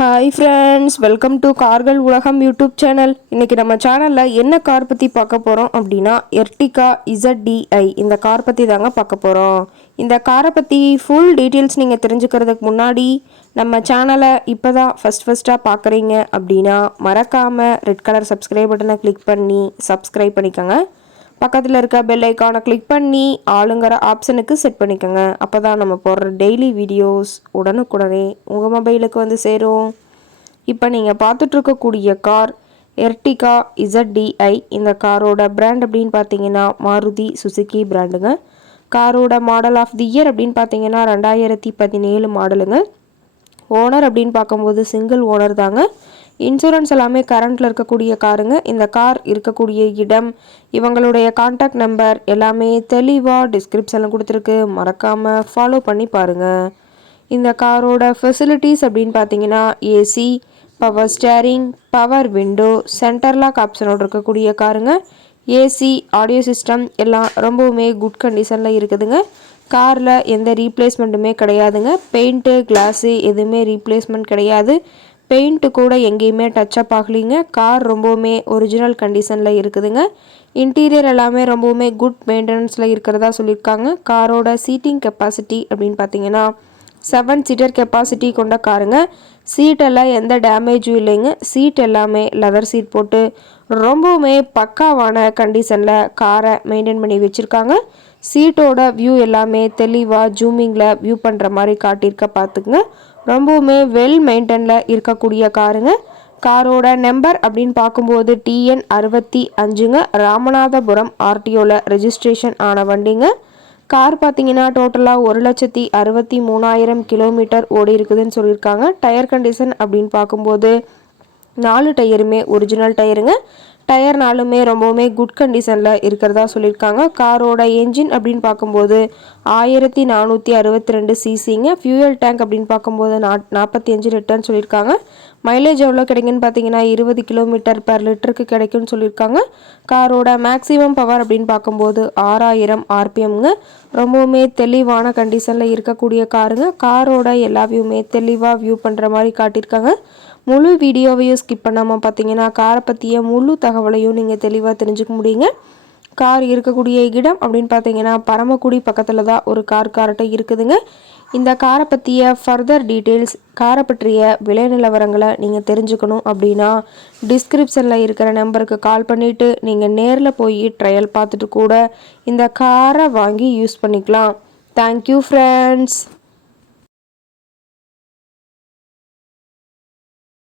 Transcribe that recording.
Hi friends, welcome to கார்கள் உலகம் YouTube channel. இன்றைக்கி நம்ம சேனலில் என்ன கார் பற்றி பார்க்க போகிறோம் அப்படின்னா எர்டிகா ZDI இந்த கார் பற்றி தாங்க பார்க்க போகிறோம். இந்த காரை பற்றி ஃபுல் டீட்டெயில்ஸ் நீங்கள் தெரிஞ்சுக்கிறதுக்கு முன்னாடி நம்ம சேனலை இப்போ தான் ஃபஸ்ட்டாக பார்க்குறீங்க அப்படின்னா மறக்காமல் ரெட் கலர் சப்ஸ்கிரைப் பட்டனை கிளிக் பண்ணி சப்ஸ்கிரைப் பண்ணிக்கோங்க. பக்கத்தில் இருக்க பெல் ஐக்கானை கிளிக் பண்ணி ஆளுங்கிற ஆப்ஷனுக்கு செட் பண்ணிக்கோங்க. அப்போ தான் நம்ம போடுற டெய்லி வீடியோஸ் உடனுக்குடனே உங்கள் மொபைலுக்கு வந்து சேரும். இப்போ நீங்கள் பார்த்துட்ருக்கக்கூடிய கார் எர்டிகா ZDI. இந்த காரோட பிராண்ட் அப்படின்னு பார்த்தீங்கன்னா மாருதி சுசுகி பிராண்டுங்க. காரோட மாடல் ஆஃப் தி இயர் அப்படின்னு பார்த்தீங்கன்னா 2017 மாடலுங்க. ஓனர் அப்படின்னு பார்க்கும்போது சிங்கிள் ஓனர் தாங்க. இன்சூரன்ஸ் எல்லாமே கரண்ட்டில் இருக்கக்கூடிய காருங்க. இந்த கார் இருக்கக்கூடிய இடம், இவங்களுடைய கான்டாக்ட் நம்பர் எல்லாமே தெளிவாக டிஸ்கிரிப்ஷனில் கொடுத்துருக்கு. மறக்காமல் ஃபாலோ பண்ணி பாருங்கள். இந்த காரோட ஃபெசிலிட்டிஸ் அப்படின்னு பார்த்தீங்கன்னா AC, power steering, power window, centre lock ஆப்ஷனோடு இருக்கக்கூடிய காருங்க. ஏசி, ஆடியோ சிஸ்டம் எல்லாம் ரொம்பவுமே குட் கண்டிஷனில் இருக்குதுங்க. காரில் எந்த ரீப்ளேஸ்மெண்ட்டுமே கிடையாதுங்க. பெயிண்ட்டு, கிளாஸு எதுவுமே ரீப்ளேஸ்மெண்ட் கிடையாது. பெயிண்ட்டு கூட எங்கேயுமே டச்சப் ஆகலிங்க. கார் ரொம்பவுமே ஒரிஜினல் கண்டிஷனில் இருக்குதுங்க. இன்டீரியர் எல்லாமே ரொம்பவுமே குட் மெயின்டெனன்ஸில் இருக்கிறதா சொல்லியிருக்காங்க. காரோட சீட்டிங் கெப்பாசிட்டி அப்படின்னு பார்த்தீங்கன்னா 7 சீட்டர் கெப்பாசிட்டி கொண்ட காருங்க. சீட்டெல்லாம் எந்த டேமேஜும் இல்லைங்க. சீட் எல்லாமே லெதர் சீட் போட்டு ரொம்பவுமே பக்காவான கண்டிஷனில் காரை மெயின்டைன் பண்ணி வச்சுருக்காங்க. சீட்டோட வியூ எல்லாமே தெளிவாக ஜூமிங்கில் வியூ பண்ணுற மாதிரி காட்டியிருக்க பார்த்துக்குங்க. ரொம்பவுமே வெல் மெயின்டெனில் இருக்கக்கூடிய காருங்க. காரோட நம்பர் அப்படின்னு பார்க்கும்போது TN 65ங்க. ராமநாதபுரம் RTOவில் ரெஜிஸ்ட்ரேஷன் ஆன வண்டிங்க. கார் பார்த்தீங்கன்னா டோட்டலாக 1,63,000 கிலோமீட்டர் ஓடி இருக்குதுன்னு சொல்லியிருக்காங்க. டயர் கண்டிஷன் அப்படின்னு பார்க்கும்போது 4 டயருமே ஒரிஜினல் டயருங்க. டயர் நாலுமே ரொம்பவுமே குட் கண்டிஷனில் இருக்கிறதா சொல்லியிருக்காங்க. காரோட என்ஜின் அப்படின்னு பார்க்கும்போது 1462 சிசிங்க. ஃபியூயல் டேங்க் அப்படின்னு பார்க்கும்போது 45 லிட்டர்னு சொல்லியிருக்காங்க. மைலேஜ் எவ்வளோ கிடைக்குன்னு பார்த்தீங்கன்னா 20 கிலோமீட்டர் பர் லிட்டருக்கு கிடைக்கும்னு சொல்லியிருக்காங்க. காரோட மேக்ஸிமம் பவர் அப்படின்னு பார்க்கும்போது 6000 RPMங்க. ரொம்பவுமே தெளிவான கண்டிஷனில் இருக்கக்கூடிய காருங்க. காரோட எல்லா வியூமே தெளிவாக வியூ பண்ணுற மாதிரி காட்டியிருக்காங்க. முழு வீடியோவையும் ஸ்கிப் பண்ணாமல் பார்த்தீங்கன்னா காரை பற்றிய முழு தகவலையும் நீங்கள் தெளிவாக தெரிஞ்சுக்க முடியுங்க. கார் இருக்கக்கூடிய இடம் அப்படின்னு பார்த்தீங்கன்னா பரமக்குடி பக்கத்தில் தான் ஒரு கார்ட்டை இருக்குதுங்க. இந்த காரை பற்றிய ஃபர்தர் டீட்டெயில்ஸ், காரை பற்றிய விலை நிலவரங்களை நீங்கள் தெரிஞ்சுக்கணும் அப்படின்னா டிஸ்கிரிப்ஷனில் இருக்கிற நம்பருக்கு கால் பண்ணிவிட்டு நீங்கள் நேரில் போய் ட்ரையல் பார்த்துட்டு கூட இந்த காரை வாங்கி யூஸ் பண்ணிக்கலாம். Thank you friends.